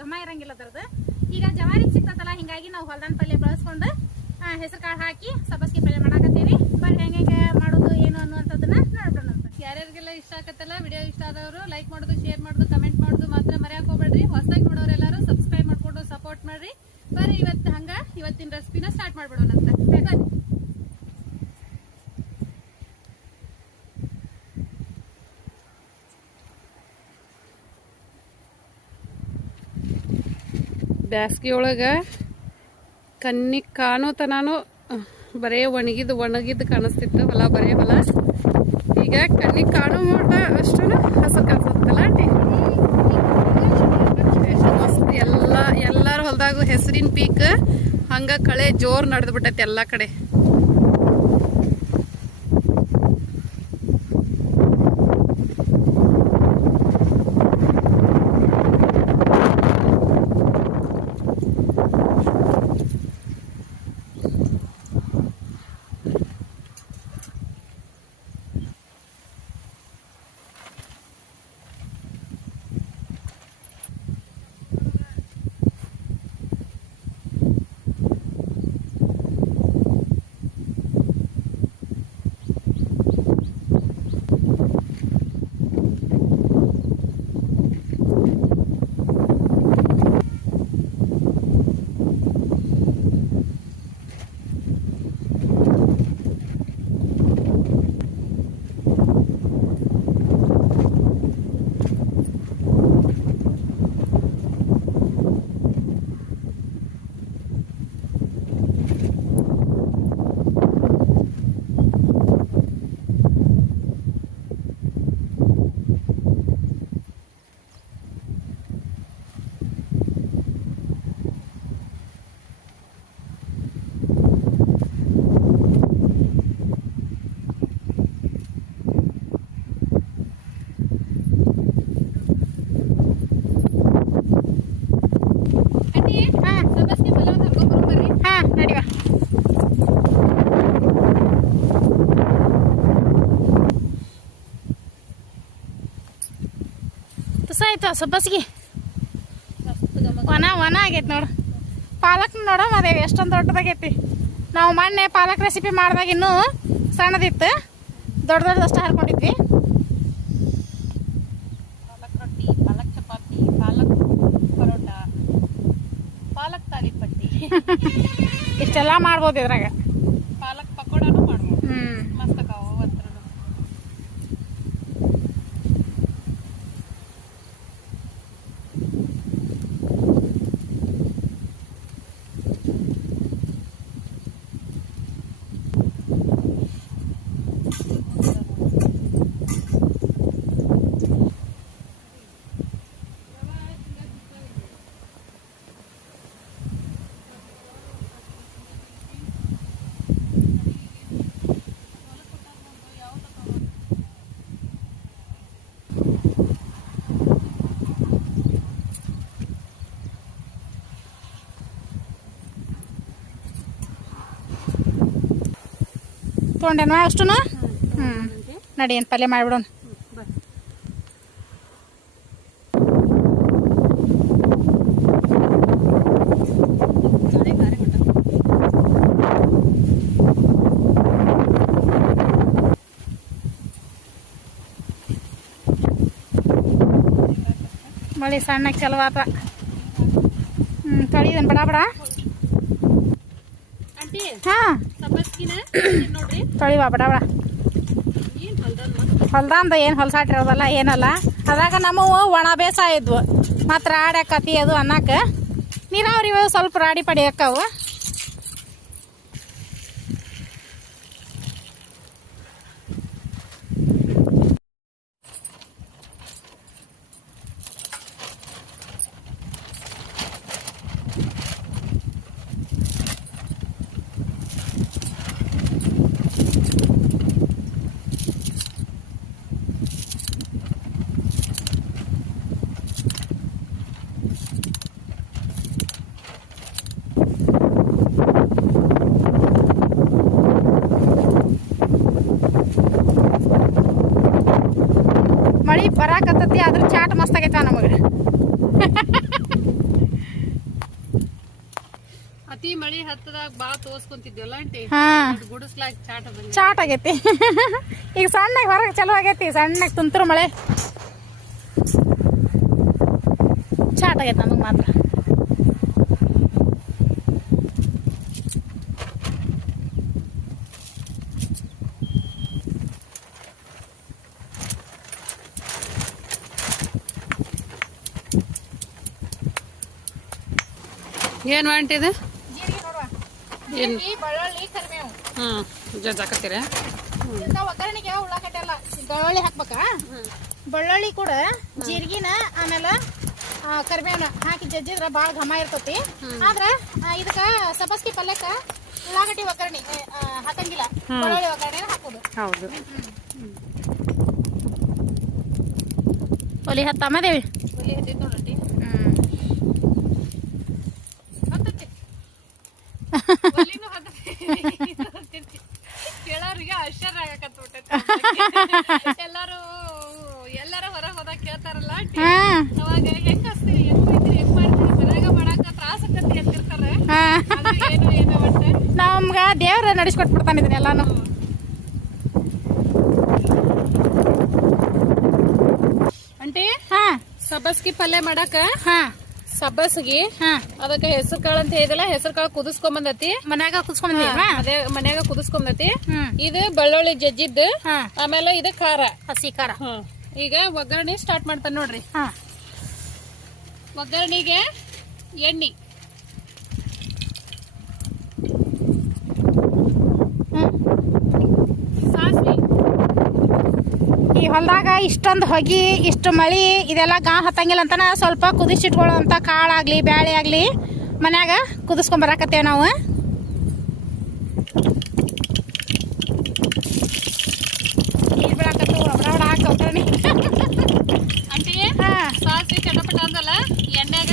ಘಮ ಇರಂಗಿಲ್ಲ ಅದ್ರದ್ದು. ಈಗ ಜವಾರಿ ಸಿಗ್ತದಲ್ಲ, ಹಿಂಗಾಗಿ ನಾವು ಹೊಲ್ದಾನ್ ಪಲ್ಯ ಬಳಸ್ಕೊಂಡು ಹೆಸರು ಕಾಳು ಹಾಕಿ ಸಬ್ಬಸ್ಗೆ ಪಲ್ಯ ಮಾಡಾಕತ್ತೀವಿ. ಬಟ್ ಹೆಂಗೆ ಮಾಡೋದು ಏನು ಅನ್ನುವಂಥದ್ದನ್ನ ನೋಡೋಣ. ಯಾರ್ಯಾರಿಗೆಲ್ಲ ಇಷ್ಟ ಆಗತ್ತಲ್ಲ ವಿಡಿಯೋ ಇಷ್ಟ ಆದವರು ಲೈಕ್ ಮಾಡೋದು, ಶೇರ್ ಮಾಡೋದು, ಕಮೆಂಟ್ ಮಾಡೋದು ಮಾತ್ರ ಮರೆಯಕ್ಕೆ ಹೋಗ್ಬೇಡ್ರಿ. ಹೊಸದಾಗಿ ನೋಡೋರೆಲ್ಲರೂ ಸಬ್ಸ್ಕ್ರೈಬ್ ಮಾಡ್ಕೊಂಡು ಸಪೋರ್ಟ್ ಮಾಡ್ರಿ. ಬರ್ರಿ ಇವತ್ತಿನ ರೆಸಿಪಿನ ಸ್ಟಾರ್ಟ್ ಮಾಡ್ಬಿಡೋಣ ಅಂತ. ಬ್ಯಾಸ್ಗೆ ಒಳಗೆ ಕಣ್ಣಿಗೆ ಕಾಣೋತನಾನು ಬರೇ ಒಣಗಿದ್ದು ಕಾಣಿಸ್ತಿತ್ತು. ಹೊಲ ಬರೇ ಹೊಲ. ಈಗ ಕಣ್ಣಿಗೆ ಕಾಣೋ ಮಟ್ಟ ಅಷ್ಟು ಹಸರು ಕಾಣಿಸ್ತಲ್ಲ ಆಂಟಿ. ಮಸ್ತ್ ಎಲ್ಲಾರ ಹೊಲದಾಗು ಹೆಸರಿನ ಪೀಕ್ ಹಂಗ ಕಳೆ ಜೋರ್ ನಡೆದು ಬಿಟ್ಟೈತಿ ಎಲ್ಲಾ ಕಡೆ. ಆಯ್ತು ಸಬ್ಬಸ್ಗಿ ಒಣ ಆಗೈತಿ ನೋಡು. ಪಾಲಕ್ ನೋಡ ಅದೇವಿ ಎಷ್ಟೊಂದು ದೊಡ್ಡದಾಗೈತಿ. ನಾವು ಮೊನ್ನೆ ಪಾಲಕ್ ರೆಸಿಪಿ ಮಾಡಿದಾಗ ಇನ್ನೂ ಸಣ್ಣದಿತ್ತು, ದೊಡ್ಡದಷ್ಟು ಹರ್ಕೊಂಡಿದ್ವಿ. ಪಾಲಕ್ ರೊಟ್ಟಿ, ಪಾಲಕ್ ಚಪಾತಿ, ಪಾಲಕ್ ಪರೋಟ, ಪಾಲಕ್ ತಾಲಿಪಟ್ಟಿ ಇಷ್ಟೆಲ್ಲ ಮಾಡ್ಬೋದು ಇದ್ರಾಗ. ಪಾಲಕ್ ಪಕೋಡಾನು ಮಾಡ್ಬೋದು. ಮಸ್ತ್ ಅಕಾವ ಅವತ್ರ. ತೊಗೊಂಡೇನು ಅಷ್ಟು? ನಡಿ ಏನು ಪಲ್ಯ ಮಾಡಿಬಿಡೋಣ. ಮಳೆ ಸಣ್ಣಗೆ ಚಲೋ ಆತ. ತೊಳಿದನ್ ಬಡ ಬಡ. ಹಾಂ ತೊಳಿವಾ ಬಡ ಬಡ. ಹೊಲ್ದಂದ ಏನು ಹೊಲ್ಸಾಟಿರೋದಲ್ಲ ಏನಲ್ಲ. ಅದ್ರಾಗ ನಮ್ಮವು ಒಣ ಬೇಸಾಯ ಇದ್ವು, ಮತ್ತು ರಾಡಿ ಕತಿ ಅದು ಅನ್ನಕ್ಕೆ. ನೀರಾವರಿ ಸ್ವಲ್ಪ ರಾಡಿ ಪಡಿ ಅಕ್ಕವು. ಹತ್ತದಾಗ ಬಾ ತೋರ್ಸ್ಕೊಂತಿದ್ವಲ್ಲ ಆಂಟಿ ಹಾ ಗುಡಿಸ್ಲಾಕ್ ಚಾಟ್ ಅದಂಗ ಚಾಟ್ ಆಗೈತಿ ಈಗ ಸಣ್ಣಗೆ ಹೊರಗೆ ಚಲೋ ಆಗೈತಿ ಸಣ್ಣಗೆ ತುಂತುರು ಮಳೆ ಚಾಟ್ ಆಗೈತಿ ನಮಗೆ ಮಾತ್ರ ಏನು ಆಂಟಿ ಇದು ಜೀರಿಗೆ ನೋಡುವ ಏನು ಜೀರಿಗೆ ಬೆಳ್ಳುಳ್ಳಿ ಕರಿಬೇವು ಜಜ್ಜಾಕತ್ತೀರ ಒಗ್ಗರಣೆಗೆ ಉಳ್ಳಾಗಡ್ಡೆ ಎಲ್ಲ ಬೆಳ್ಳುಳ್ಳಿ ಹಾಕ್ಬೇಕಾ ಬೆಳ್ಳುಳ್ಳಿ ಕೂಡ ಜೀರಿಗೆನ ಆಮೇಲೆ ಕರಿಬೇವನ ಹಾಕಿ ಜಜ್ಜಿದ್ರ ಭಾಳ ಘಮ ಇರ್ತತಿ ಆದ್ರ ಇದಕ್ಕ ಸಬ್ಬಸ್ಗಿ ಪಲ್ಯಕ್ಕ ಉಳ್ಳಾಗಡ್ಡಿ ಒಗ್ಗರಣೆ ಹಾಕಂಗಿಲ್ಲ ಬೆಳ್ಳುಳ್ಳಿ ಒಗ್ಗರಣೆ ಹಾಕೋದು ಹೌದು ಒಲಿ ಹತ್ತಮ್ಮ ದೇವಿ ನೋಡ್ರಿ ಕೇಳೋರಿಗೆ ಆಶ್ಚರ್ಯ ಆಗಕತ್ಬಿಟ್ಟೈತಿ ಎಲ್ಲಾರು ಹೊರಗೆ ಹೋದಾಗ ಕೇಳ್ತಾರಲ್ಲ ಅವಾಗ ಹೆಂಗ್ ಹಚ್ತೀವಿ ಹೆಂಗ್ ಬೈತೀರಿ ಹೆಂಗ್ ಮಾಡ್ತೀರಿ ಮನ್ಯಾಗ ಮಾಡಾಕ ತ್ರಾಸ ಆಕತಿ ಅಂತಿರ್ತಾರ ಏನು ಒಟ್ಟ ನಮ್ಗ ದೇವ್ರ ನಡೆಸ್ಕೊಟ್ಬಿಡ್ತಾನೆ ಇದನ್ನೆಲ್ಲಾನು ಅಂಟಿ ಹಾ ಸಬ್ಬಸ್ಗಿ ಪಲ್ಯ ಮಾಡಾಕ ಹಾ ಸಬ್ಬಸ್ಗಿ ಅದಕ್ಕೆ ಹೆಸರು ಕಾಳು ಅಂತ ಹೇಳಿದಲ್ಲ ಹೆಸರು ಕಾಳು ಕುದಿಸ್ಕೊಂಬಂದತಿ ಮನ್ಯಾಗ ಕುದಿಸ್ಕೊಂಡ್ಬಂದಿವ ಮನ್ಯಾಗ ಕುದಿಸ್ಕೊಂಬಂದತಿ ಇದು ಬೆಳ್ಳುಳ್ಳಿ ಜಜ್ಜಿದ್ದು ಆಮೇಲೆ ಇದು ಖಾರ ಹಸಿ ಖಾರ ಈಗ ಒಗ್ಗರಣೆ ಸ್ಟಾರ್ಟ್ ಮಾಡ್ತಾನೆ ನೋಡ್ರಿ ಒಗ್ಗರಣೆಗೆ ಎಣ್ಣೆ ಸಾಸಿವೆ ಈ ಹೊಲದಾಗ ಇಷ್ಟೊಂದು ಹೊಗಿ ಇಷ್ಟು ಮಳಿ ಇದೆಲ್ಲ ಗಾ ಹತ್ತಂಗಿಲ್ಲ ಅಂತಾನ ಸ್ವಲ್ಪ ಕುದಿಸಿಟ್ಕೊಳ್ಳುವಂತ ಕಾಳಾಗ್ಲಿ ಬ್ಯಾಳೆ ಆಗ್ಲಿ ಮನ್ಯಾಗ ಕುದಿಸ್ಕೊಂಡ್ ಬರಾಕತ್ತೇವ ನಾವು ನೀರ್ ಬೀಳಾಕತ್ತು ಒಬ್ರೊಬ್ರ ಹಾಕಿ ಒಗ್ಗರಣೆ ಅಂಟಿ ಸಾಸಿವೆ ಚಟಪಟ ಅಂದಲ್ಲ ಎಣ್ಣೆಗ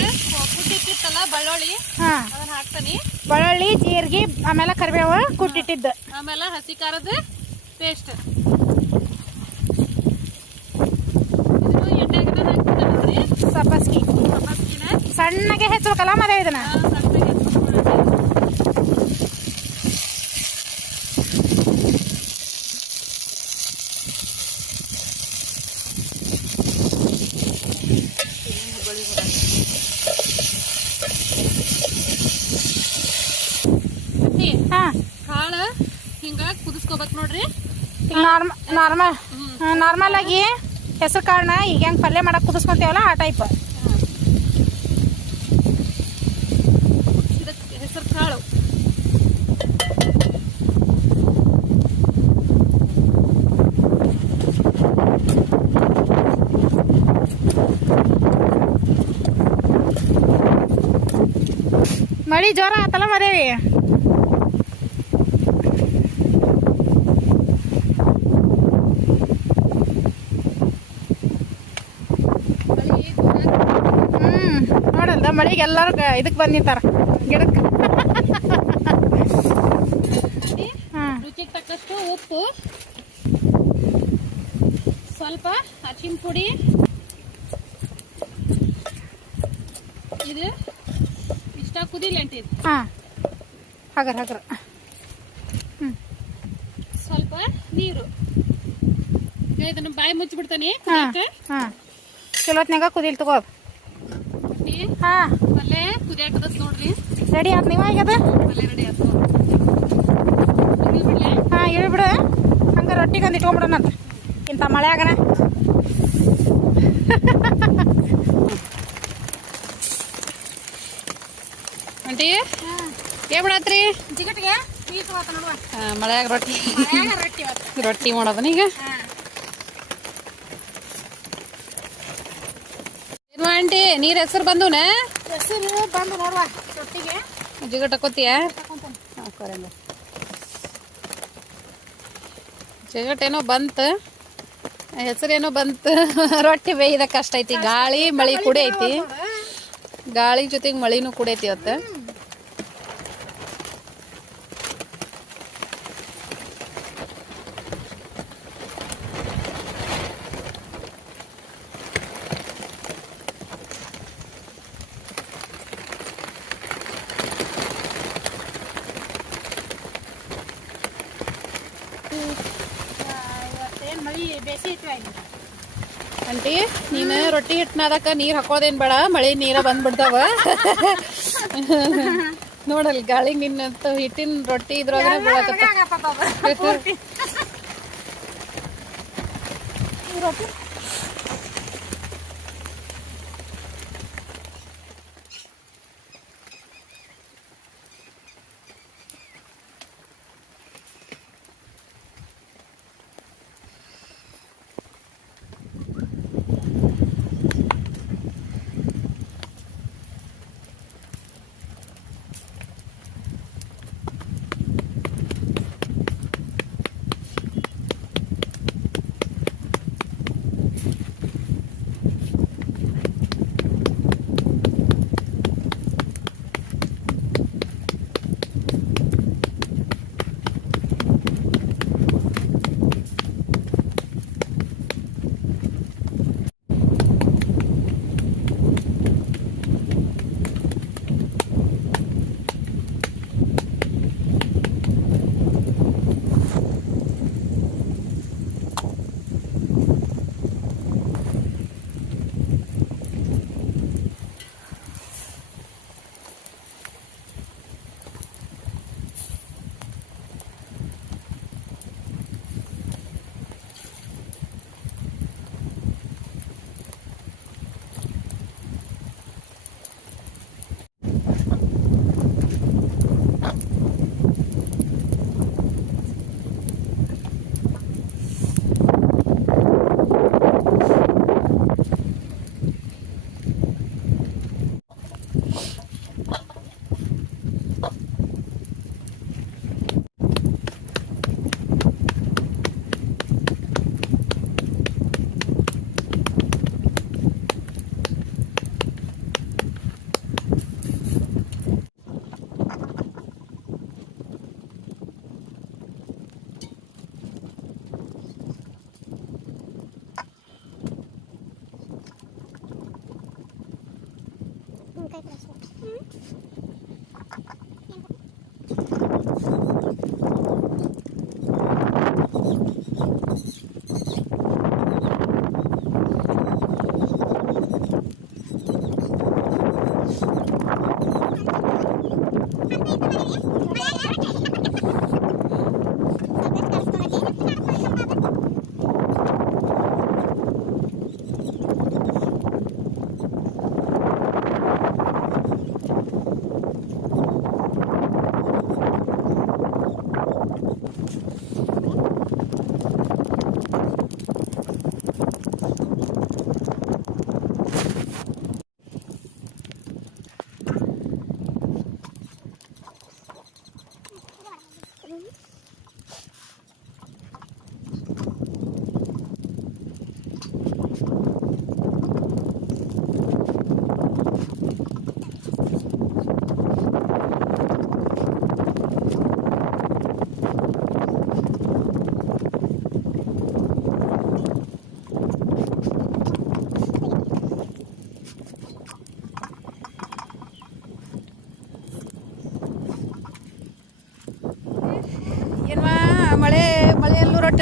ಕುಟ್ಟಿಟ್ಟಿತ್ತಲ್ಲ ಬೆಳ್ಳುಳ್ಳಿ ಅದನ್ನ ಹಾಕ್ತಾನಿ ಬೆಳ್ಳುಳ್ಳಿ ಜೀರಿಗೆ ಆಮೇಲೆ ಕರಿಬೇವು ಕುಟ್ಟಿಟ್ಟಿದ್ದು ಆಮೇಲೆ ಹಸಿ ಖಾರದ ಪೇಸ್ಟ್ ಎಣ್ಣೆಗ ಹಾಕ್ತಾನೆ ನೋಡ್ರಿ ಸಬ್ಬಸ್ಗಿ ಸಣ್ಣಗೆ ಹೆಚ್ಚಬೇಕಲ್ಲ ಮದುವೆ ಇದನ್ನ ಕಾಳು ಹಿಂಗ ಕುದಿಸ್ಕೋಬೇಕು ನೋಡ್ರಿ ನಾರ್ಮಲ್ ಆಗಿ ಹೆಸರು ಕಾಳನ್ನ ಈಗ ಹೆಂಗ್ ಪಲ್ಯ ಮಾಡಕ್ ಕುದಿಸ್ಕೊಂತೀವಲ್ಲ ಆ ಟೈಪ್ ಹೆಸರು ಕಾಳು ಮಳಿ ಜೋರ ಆತಲ್ಲ ಮದೇವಿ ನೋಡಲ್ದ ಮಳಿಗೆ ಎಲ್ಲಾರು ಇದಕ್ ಬಂದಿರ್ತಾರ ಗಿಡಕ್ಕೆ ರುಚಿಗೆ ತಕ್ಕಷ್ಟು ಉಪ್ಪು ಸ್ವಲ್ಪ ಅರಿಶಿನ ಪುಡಿ ಇದು ಇಷ್ಟ ಕುದಿಲಂಟಿ ಹಗರ್ ಸ್ವಲ್ಪ ನೀರು ಇದನ್ನ ಬಾಯಿ ಮುಚ್ಚಿಬಿಡ್ತಾನೆ ಚಲೋತ್ನಾಗ ಕುದಿಲ್ ತಗೋ ಪಲ್ಯ ಕುದಿಯಾಕದ ನೋಡ್ರಿ ರೆಡಿ ಆತ್ ನೀವ ಆಗ್ಯದ ಪಲ್ಯ ರೆಡಿ ಆಯ್ತು ಇಳಿಬಿಡು ಹಂಗ ರೊಟ್ಟಿಗೆ ಒಂದು ಇಟ್ಕೊಂಡ್ಬಿಡೋಣಂತ ಇಂಥ ಮಳೆ ಆಗಣ ಆಂಟಿ ಏನ್ ಮಾಡತ್ರಿ ಜಿಗಟಿಗೆ ಮಳೆಯಾಗ ರೊಟ್ಟಿ ಮಾಡೋದನ ಈಗ ಏನು ಆಂಟಿ ನೀರ್ ಹೆಸರು ಬಂದುನ ಹೆಸರು ಬಂದು ನೋಡುವ ರೊಟ್ಟಿಗೆ ಜಿಗಟ್ ಹಾಕೋತಿಯ ಜಿಗಟ್ ಏನೋ ಬಂತು ಹೆಸರೇನೋ ಬಂತು ರೊಟ್ಟಿ ಬೇಯ್ದ ಕಷ್ಟ ಐತಿ ಗಾಳಿ ಮಳಿ ಕೂಡ ಐತಿ ಗಾಳಿ ಜೊತೆಗೆ ಮಳಿನೂ ಕೂಡ ಐತಿ ಇವತ್ತು ಬೇಸಿ ಇಟ್ವಿ ಅಂಟಿ ನೀನು ರೊಟ್ಟಿ ಹಿಟ್ಟನದಕ್ಕ ನೀರ್ ಹಾಕೋದೇನ್ ಬೇಡ, ಮಳಿ ನೀರ ಬಂದ್ಬಿಡ್ತಾವ. ನೋಡಲ್ ಗಾಳಿ ನಿನ್ನ ಹಿಟ್ಟಿನ ರೊಟ್ಟಿ ಇದ್ರೊಳಗ ರೊಟ್ಟಿ ರೊಟ್ಟಿ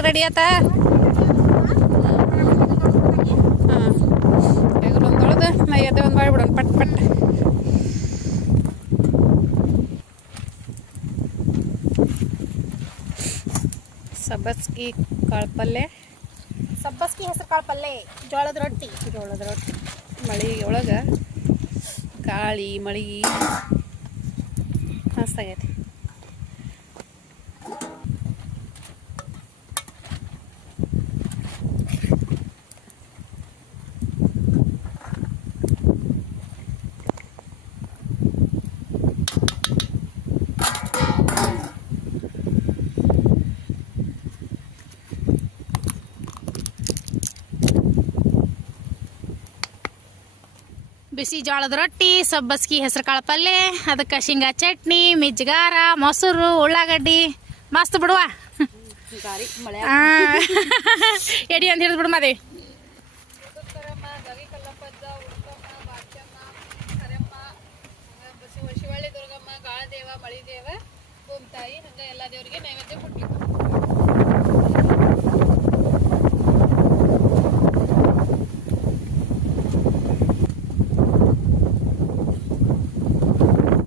ರೆಡಿ ಆತ. ಈಗ ಒಂದು ತೊಳೆದು ನಾ ಎದೆ ಒಂದು ಮಾಡಿಬಿಡೋಣ ಪಟ್ ಪಟ್. ಸಬ್ಬಸ್ಗಿ ಕಾಳು ಪಲ್ಯ, ಸಬ್ಬಸ್ಗಿ ಹೆಸರು ಕಾಳು ಪಲ್ಯ, ಜೋಳದ ರೊಟ್ಟಿ. ಜೋಳದ ರೊಟ್ಟಿ ಮಳೆ ಒಳಗೆ ಗಾಳಿ ಮಳೆ ಮಸ್ತಾಗೈತಿ. ಬಿಸಿ ಜೋಳದ ರೊಟ್ಟಿ, ಸಬ್ಬಸ್ಗಿ ಹೆಸರು ಕಾಳು ಪಲ್ಯ, ಅದಕ್ಕೆ ಶೇಂಗಾ ಚಟ್ನಿ, ಮಿಜ್ಗಾರ, ಮೊಸರು, ಉಳ್ಳಾಗಡ್ಡಿ ಮಸ್ತ್ ಬಿಡುವ. ಎಡಿ ಅಂತ ಹಿಡಿದು ಬಿಡು ಮದಿ. ಶಿವಳ್ಳಿ ದುರ್ಗಮ್ಮ, ಗಾಳದೇವ, ಮಳಿದೇವ, ಭೂಮಿ ತಾಯಿ, ಹಂಗ ಎಲ್ಲ ದೇವರಿಗೆ ನೈವೇದ್ಯ ಕೊಟ್ಟಿದ್ದು.